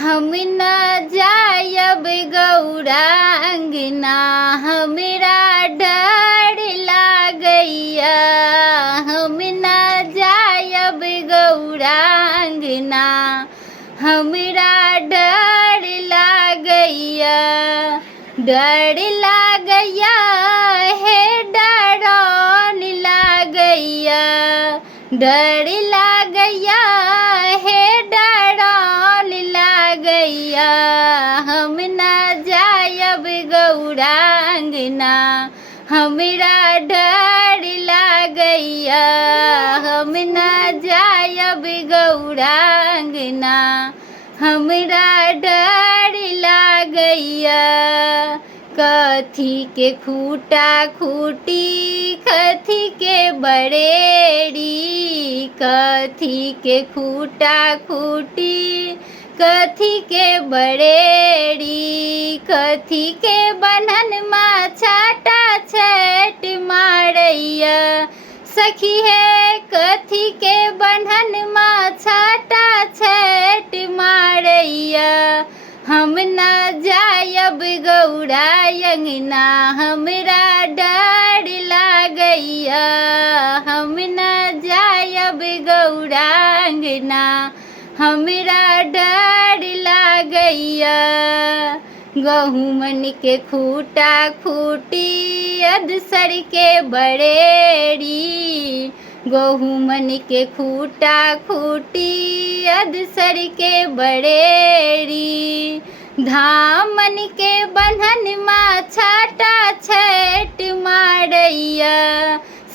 हम न जायब गौरा अंगना, हमरा डर लागैया। हम न जायब गौरा अंगना, हमरा डर लागैया। डर लागैया हे डरन लागैया। डर लागैया हे डरन लागैया। हम न जायब गौरा अंगना, हमरा डर लागैया। हम न जायब गौरा अंगना, हमरा डर लागैया। कथी के खूटा खूटी, कथी के बरेड़ी। कथी के खूटा खूटी, कथी के बरेड़ी। कथी के बन्हन मा छाटा छठ मारैया। सखी है कथी के बन्हन मा छाटा छठ मारैया। हम न जायब गौरा अंगना, हमरा डर लागैया। हम न जायब गौरा अंगना, हमरा डर लागैया। गहुमन के खूटा खूटी, अधसर के बरेड़ी। गहुमन के खूटा खूटी, अधसर के बरेड़ी। धामन के बन्हन मा छाटा छठ मारैया।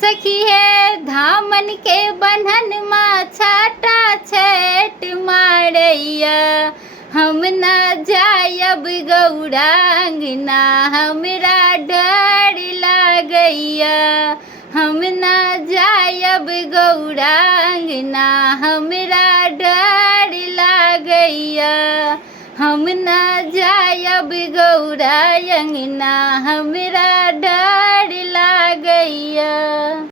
सखी है धामन के बन्हन मा छाटा छठ मारैया। हम न जायब गौरा अंगना, हमरा डर लागैया। हम न जायब गौरा अंगना, हमरा डर लागैया। हम न जायब गौरा अंगना, हमरा